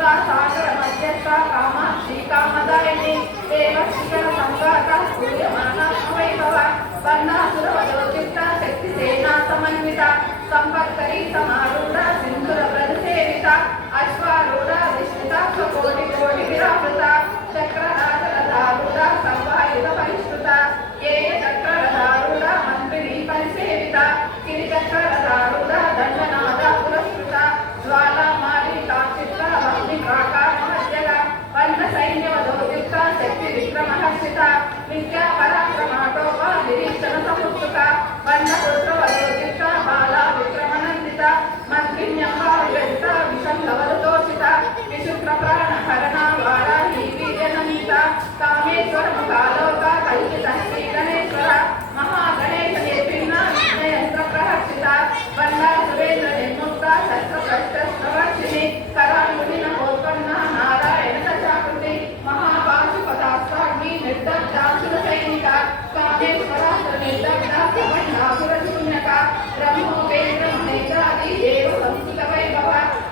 सुता सागर मध्यस्था कामाक्षी कामदायिनी देवशिखर संगाता सूर्यमाना वैभव वर्णासुर वयोचित्ता शक्ति सेना समन्विता संपत्करी समारूढ़ा सिंधुर व्रज सेविता अश्वारूढ़ा विष्णुता स्वकोटि कोटि विरावृता चक्रराज रथारूढ़ा सर्वायुध परिष्कृता ये चक्र रथारूढ़ा मंत्रिणी परिसेविता गिरिचक्र रथारूढ़ा दंडनादा पुरस्कृता ज्वाला मालिका चित्रा भक्ति प्राकार महज्जला वर्ण सैन्य वधोयुक्ता शक्ति विक्रम हर्षिता विद्या पराक्रमाटोपा निरीक्षण समुत्सुका वर्ण पुत्र वधोयुक्ता बाला विक्रमनंदिता मंत्रिण्यंबा विरहिता विषम लवलतोषिता विशुक्र प्राण हरणा वाराही वीर्यनंदिता कामेश्वर मुखालोका कल्पित श्री गणेश्वर महागणेश निर्विघ्ना विघ्नयंत्र प्रहर्षिता वंदा सुरेंद्र निर्मुक्ता शस्त्र प्रवर्षिणी करांगुली नमोत्पन्ना नारायण दशाकृति महापाशुपदास्त्राग्नि निर्दग्धासुर सैनिका कामेश्वरा निर्दग्धा प्रबंधासुर शून्यका ब्रह्मोपेन्द्र महेन्द्रादि देव संस्कृत वैभव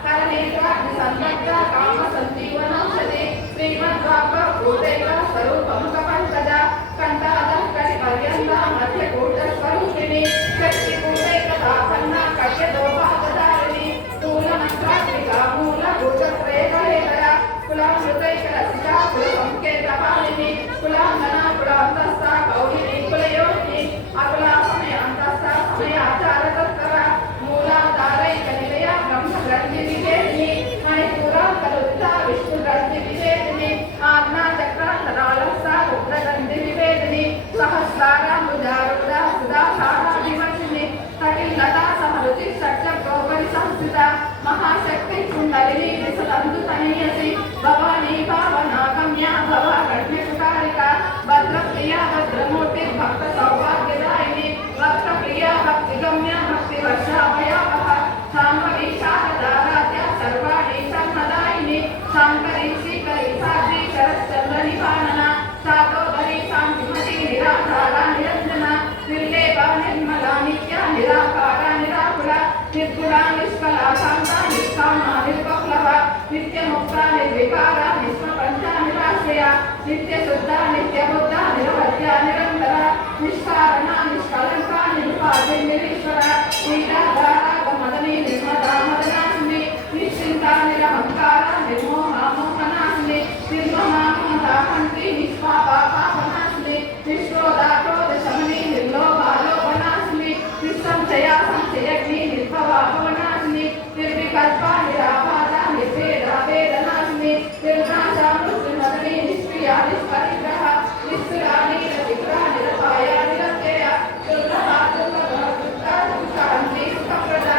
हरनेत्राग्नि संदग्धा काम संजीवनौषधि श्रीमद्वाप भूदेव स्वरूपं कपंचदा कंठाद कटिपर्यन्ता मध्यकूट स्वरूपिणी शक्ति पूजैकदापन्ना कट्यदोपादधारिणी स्थूलमन्त्रात्मिका मूल भूतत्रयकलेवरा कुलामृतैकरसिका कुलसंकेतपालिनी कुलाङ्गना कुलान्तस्था गौरिणी कुलयोगिनी अकुला समयान्तस्था समयाचारतत्परा मूलाधारैकनिलया ब्रह्मग्रन्थिविभेदिनी मणिपुरा कलुत्था विष्णुग्रन्थिविभेदिनी आज्ञाचक्रान्तरालस्था रुद्रग्रन्थिविभेदिनी सहस्राराम्बुजारूढा सुधासाराभिवर्षिणी कटिलता समरुचि षट्चक्रोपरि संस्थिता महाशक्ति कुण्डलिनी विसदन्तुतनयसि भवानी भावनागम्या भवा गण्यकुटारिका भद्रप्रिया भद्रमूर्ति भक्त सौभाग्यदायिनी भक्तप्रिया भक्तिगम्या भक्तिवर्षाभयावह शाम्भवी शारदाराध्या सर्वाणि सन्मदायिनी शाङ्करी श्रीकरी साध्वी शरच्चन्द्रनिवारणा शातोदरी शान्तिमती निराधारा निरञ्जना निर्लेपा निर्मला नित्या निराकारा निराकुला निर्गुणा निष्कला शान्ता निष्कामा निर्बह्लवा नित्यमुक्ता निर्विकारा निष्प्रपञ्चा निराश्रया नित्यशुद्धा नित्यबुद्धा निरवध्या निरन्तरा निष्कारणा निष्कलङ्का निरुपाधि निरीश्वरा नीलाधारा गमदनी निर्मदा मदनाशिनी निश्चिन्ता निरहङ्कारा निर्मोहा मोहनाशिनी निर्ममा ममता हन्त्री निष्पापा पापनाशिनी निष्क्रोधा क्रोधशमनी निर्लोभा लोभनाशिनी निस्संशया संशयग्नि निर्भवा भवनाशिनी निर्विकल्पा निराबाधा निर्भेदा वेदनाशिनी निर्नाशा मृत्युमदनी निष्क्रिया निष्परिग्रहा निस्थिरा निरविग्रहा निरपाया निरत्यया दुर्लभा दुर्लभा दुष्टा दुष्टान्ति सुखप्रदा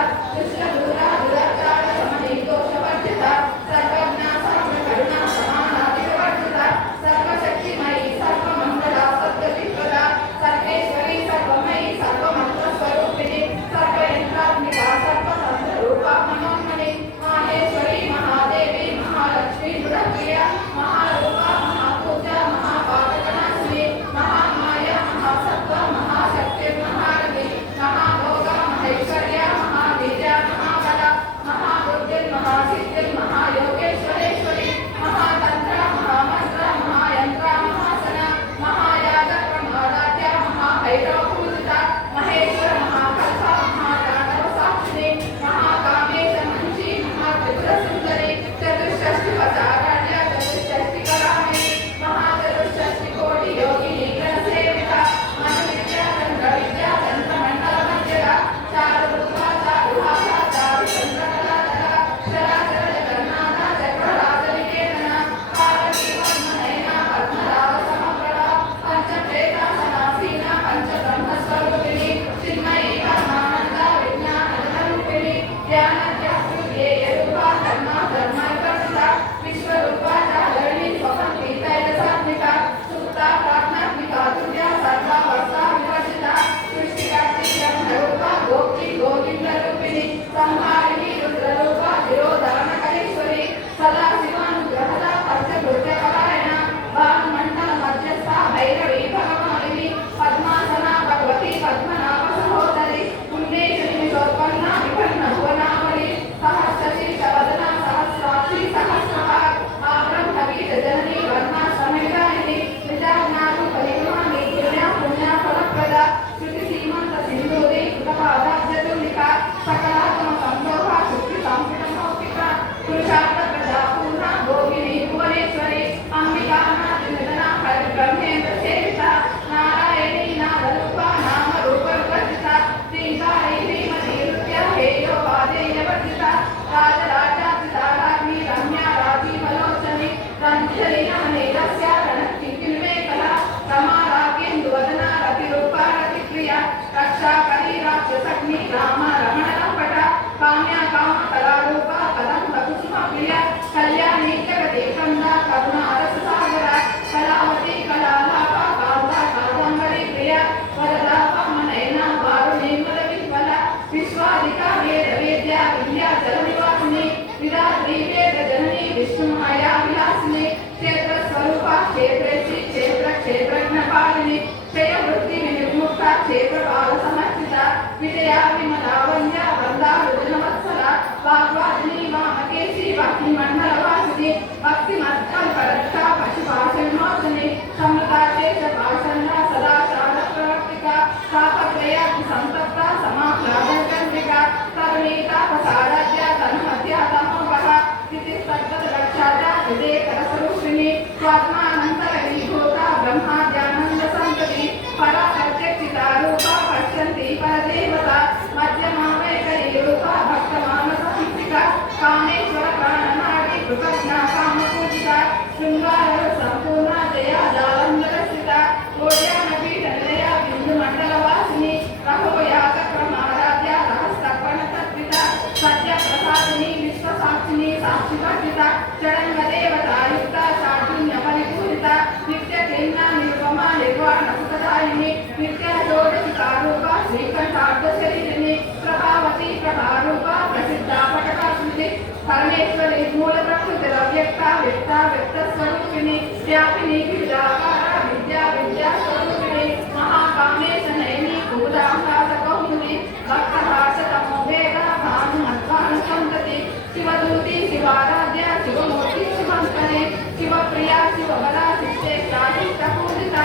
राजराजातिदाराग्नि रम्या राजीवलोचने रंजनीनमनेलस्य रणकिङ्किणिमेखला रमारागेन्दुवदना रतिरूपा रतिप्रिया रक्षाकरी राक्षसग्नि रामा रमणलम्पट काम्या कामकलारूपा कदम्बकुसुमप्रिया कल्याणी जगदेकन्दा करुणा रससागरा कलावती कलालापा कान्ता कादम्बरी प्रिया वरदा पद्मनयना वारुणी मदविह्वला विश्वादिका वेदवेद्या विद्या जलनिवासिनी विरात्री वेदजननी विष्णुमाया विलासिनी क्षेत्रस्वरूपा क्षेत्रेशी क्षेत्रज्ञपालिनी क्षयवृत्ति विनिर्मुक्ता क्षेत्रपालसमर्चिता विजया विमलावन्या वरदा वृजनवत्सला वाग्वादिनी वामकेशी भक्तिमण्डलवासिनी भक्तिमत्कल्परक्षा पशुपाशन्मोचनी समृताशेषपाषण्डा सदा शारदप्रवर्तिका तापत्रयाग्नि संतप्ता समाह्लादकर्मिका तरुणीतापसाराध्या तन्मध्या तमोपः स्थितिस्तद्गतरक्षाजा हृदयकरस्वरूपिणी स्वात्मानन्तरवीभूता ब्रह्माद्यानन्दसन्तति परा प्रत्यक्षिता रूपा पश्यन्ति परदेवता मध्यमावैकरीरूपा भक्तमानसहंसिका कामेश्वर प्राणनाडी कृतज्ञा कामपूजिता शृङ्गार सम्पूर्णा जया जालन्धरस्थिता गोड्यानपीठनिलया बिन्दुमण्डलवासिनी रघोयातक्रमाराध्या रहस्तर्पणतत्विता सत्यप्रसादिनी विश्वसाक्षिणी साक्षिवर्जिता षडङ्गदेवतायुक्ता चातुर्यपरिपूरिता नित्यक्लीना निरुपमा निर्वाणसुखदायिनी नित्यषोडशिकारूपा श्रीकण्ठार्धशरीरिणी प्रभावती प्रभारूपा प्रसिद्धा पटकास्मृति परमेश्वरी मूलप्रकृतिरव्यक्ता व्यक्ता व्यक्तस्वरूपिणी व्यापिनी विविधाकारा विद्या विद्यास्वरूपिणी महाकामेशनयनी भूताङ्गातकौमुदी भक्तभाषतमोभेदा भानुमध्वानुसन्तति शिवदूती शिवाराध्या शिवमूर्ति शिवङ्करे शिवप्रिया शिवबला शिष्टेष्टा शिष्टपूजिता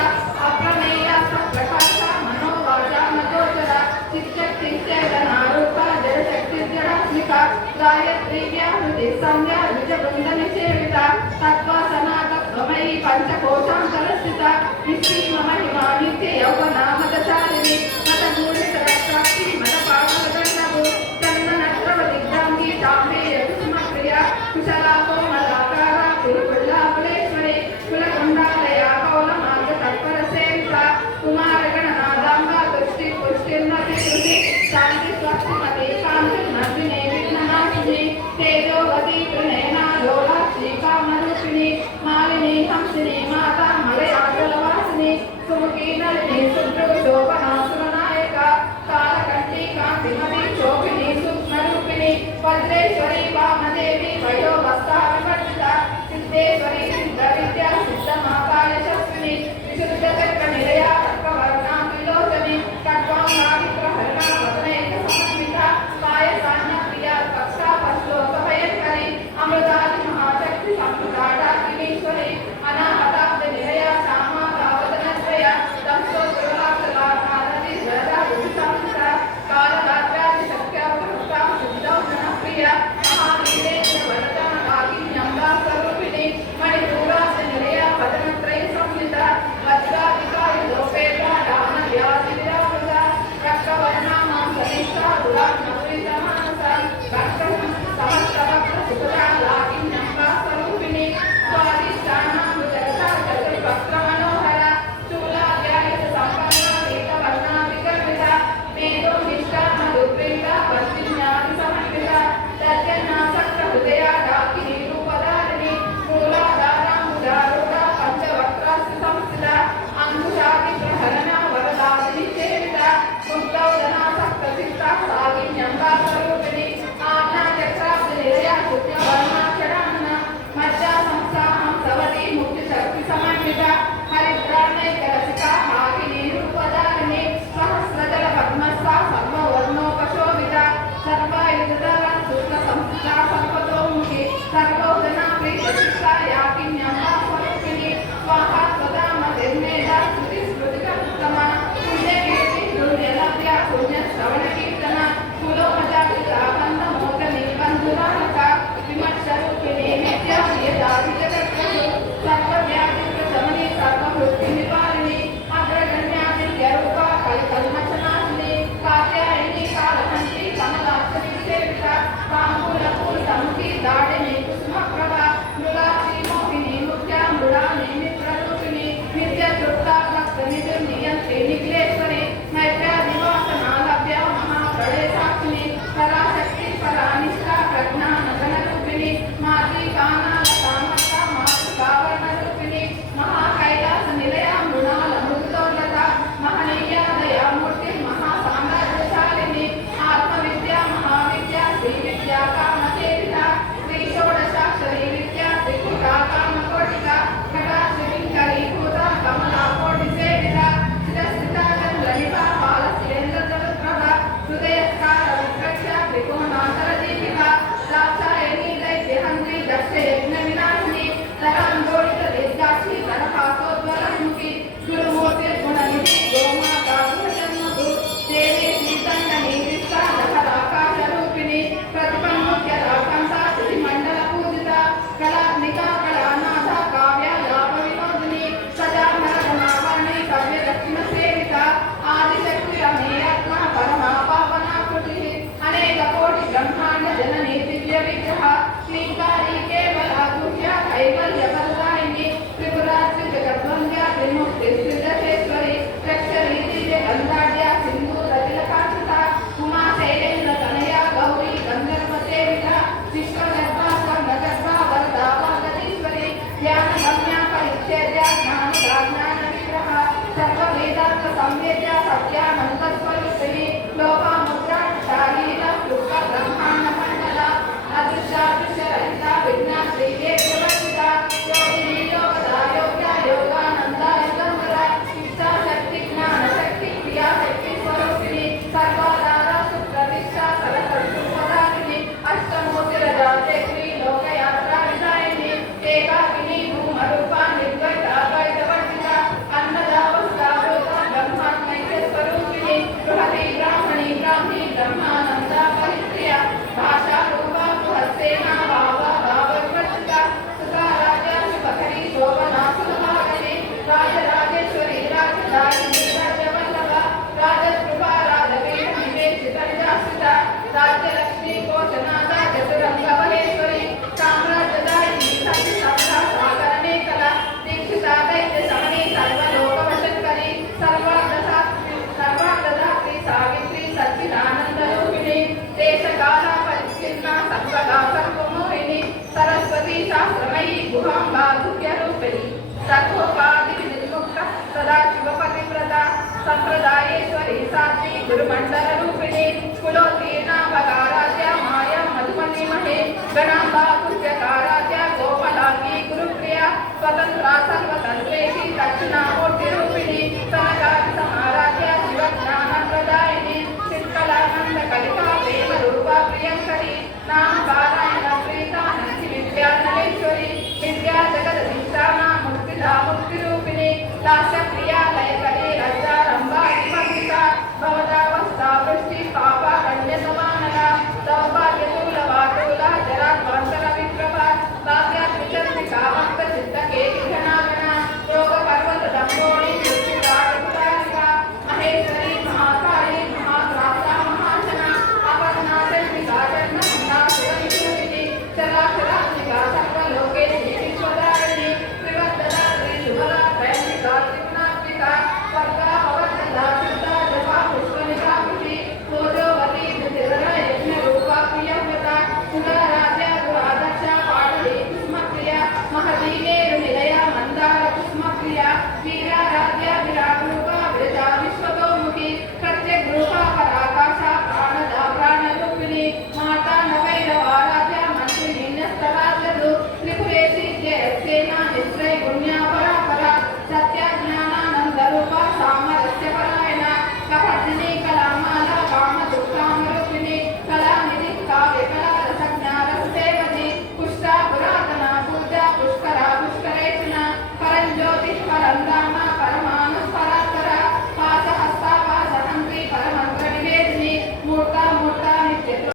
अप्रमेया सप्रकाशा मनोवाचा मधोचरा चित्तक्तिश्चेतनारूपा जडशक्तिर्जडात्मिका गायत्री व्याहृति संध्या द्विजवृन्दनिसेविता तत्त्वासना तत्त्वमयी पञ्चकोशान्तरस्थिता निश्चीममहिमा नित्ययौवना मदचारिणी मतमूलितरक्षाक्षी मतपावनगण्डभू चन्दनत्रवदिग्धाङ्गी ताम्बेयकुसुमप्रिया कुशला कोमलाकारा कुलकुल्लाकुलेश्वरी कुलकुण्डालया कौलमार्गतत्परसेविता कुमारगणनादाम्बा तुष्टिर्नतिकृति शान्ति स्वस्तिमती कान्तिर्नन्दिनी विघ्ननाशिनी तेजोवती त्रिनयना लोलाक्षी कामरूपिणी मालिनी हंसिनी माता मलयाचलवासिनी सुमुखी नलिनी सुदृशोभना सुरनायका कालकण्ठी कान्तिमती शोभिनी सूक्ष्मरूपिणी वज्रेश्वरी वामदेवी वयोवस्था विवर्जिता सिद्धेश्वरी सिद्धविद्या सिद्धमाता यशस्विनी विशुद्धचक्रनिलया तर्कवर्णा त्रिलोचनी खड्वाङ्गा विग्रहरणा वदनैकसमन्विता पायसान्नप्रिया कक्षा पश्लोकभयङ्करी अमृतादि महाशक्ति संस्फुटाडाग्निश्वरी अनाहताब्दनिलया श्यामा तावदनत्रया दंशोत्तरलाक्षलाकारति जलदा विभूषांसा कालरात्र्यादिशक्त्या प्रवृत्ता सिद्धौषधप्रिया महावीरेन्द्र वरदा काकिन्यम्बा स्वरूपिणी मणिपूरासनिलया वदनत्रय संहिता वज्राधिकायुधोपेता रामव्याधिविरावृता रक्तवर्णा मांसनिष्ठा दुरात्मपुरितमानसा रक्तसहस्रवक्त्रसुभदा लाकिन्यम्बा स्वरूपिणी स्वादिष्टानामृतरसा चतुर्वक्त्रमनोहरा स्थूलाध्यायसम्पन्ना वीतवर्णा विगर्भिता मेदोनिष्ठा मधुप्रीता वर्तिन्यादिसमन्विता सर्वदा सर्वमोहिनी सरस्वती शास्त्रमयी गुहाम्बा गुह्यरूपिणी सर्वोपाधिविनिर्मुक्ता सदा शिवपतिव्रता संप्रदायेश्वरी साध्वी गुरुमण्डलरूपिणी कुलोत्तीर्णा बगार